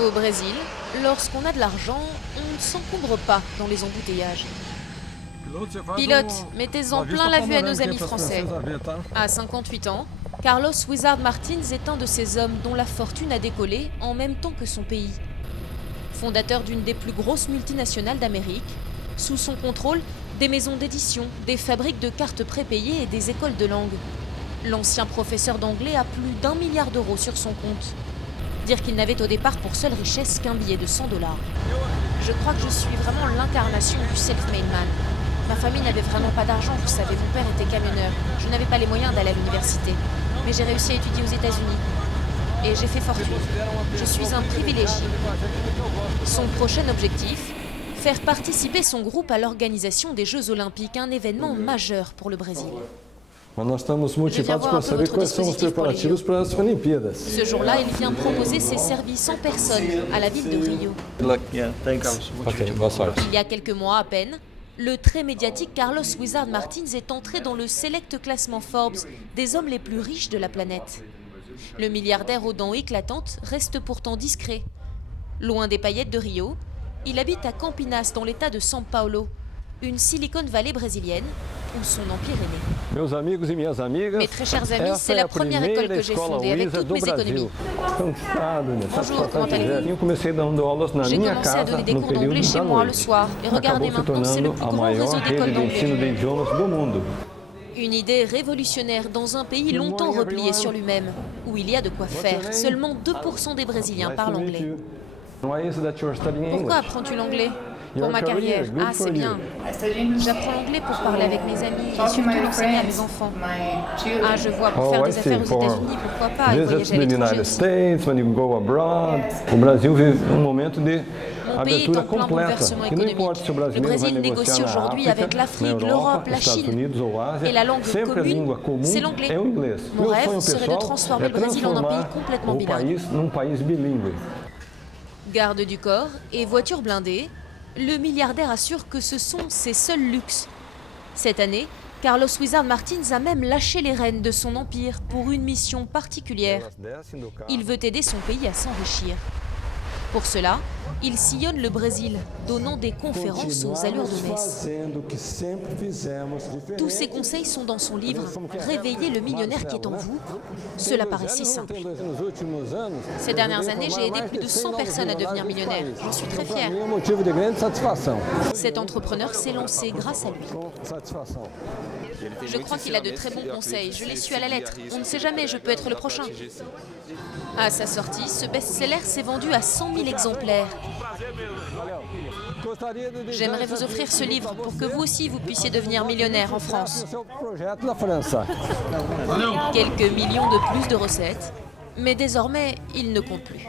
Au Brésil, lorsqu'on a de l'argent, on ne s'encombre pas dans les embouteillages. Pilote, mettez-en plein la vue à nos amis français. À 58 ans, Carlos Wizard Martins est un de ces hommes dont la fortune a décollé en même temps que son pays. Fondateur d'une des plus grosses multinationales d'Amérique, sous son contrôle, des maisons d'édition, des fabriques de cartes prépayées et des écoles de langue. L'ancien professeur d'anglais a plus d'1 milliard d'euros sur son compte. Dire qu'il n'avait au départ pour seule richesse qu'un billet de 100 $. Je crois que je suis vraiment l'incarnation du self-made man. Ma famille n'avait vraiment pas d'argent, vous savez, mon père était camionneur. Je n'avais pas les moyens d'aller à l'université. Mais j'ai réussi à étudier aux États-Unis. Et j'ai fait fortune. Je suis un privilégié. Son prochain objectif, faire participer son groupe à l'organisation des Jeux Olympiques, un événement majeur pour le Brésil. Nós estamos motivados para saber quais são os preparativos para as Olimpíadas. Ce jour-là, il vient proposer ses services en personne à la ville de Rio. Il y a quelques mois à peine, le très médiatique Carlos Wizard Martins est entré dans le select classement Forbes des hommes les plus riches de la planète. Le milliardaire aux dents éclatantes reste pourtant discret. Loin des paillettes de Rio, il habite à Campinas dans l'état de São Paulo, une Silicon Valley brésilienne où son empire est né. Meus amigos e minhas amigas, Mes très chers amis, c'est la première école que j'ai fondée avec toutes mes économies. Bonjour, comment allez-vous? J'ai commencé à donner des cours d'anglais chez moi le soir et regardez maintenant, c'est le plus grand réseau d'écoles d'anglais. Une idée révolutionnaire dans un pays longtemps replié sur lui-même, où il y a de quoi faire. Seulement 2% des Brésiliens parlent anglais. Pourquoi apprends-tu l'anglais? Pour ma carrière. Ah, c'est bien. J'apprends l'anglais pour parler avec mes amis et surtout l'enseigner à mes enfants. Ah, je vois, pour faire des affaires aux États-Unis, pourquoi pas, et voyager à l'étranger aussi. O Brasil vive momento de Mon pays est en plein bouleversement économique. Le Brésil négocie aujourd'hui avec l'Afrique, l'Europe, la Chine. Et la langue commune, c'est l'anglais. Mon rêve serait de transformer le Brésil en un pays complètement bilingue. Garde du corps et voiture blindée, le milliardaire assure que ce sont ses seuls luxes. Cette année, Carlos Wizard Martins a même lâché les rênes de son empire pour une mission particulière. Il veut aider son pays à s'enrichir. Pour cela, il sillonne le Brésil, donnant des conférences aux allures de messe. Tous ces conseils sont dans son livre « Réveillez le millionnaire qui est en vous ». Cela paraît si simple. Ces dernières années, j'ai aidé plus de 100 personnes à devenir millionnaires. J'en suis très fier. Cet entrepreneur s'est lancé grâce à lui. Je crois qu'il a de très bons conseils. Je les suis à la lettre. On ne sait jamais, je peux être le prochain. À sa sortie, ce best-seller s'est vendu à 100 000 exemplaires. J'aimerais vous offrir ce livre pour que vous aussi vous puissiez devenir millionnaire en France. Quelques millions de plus de recettes, mais désormais, il ne compte plus.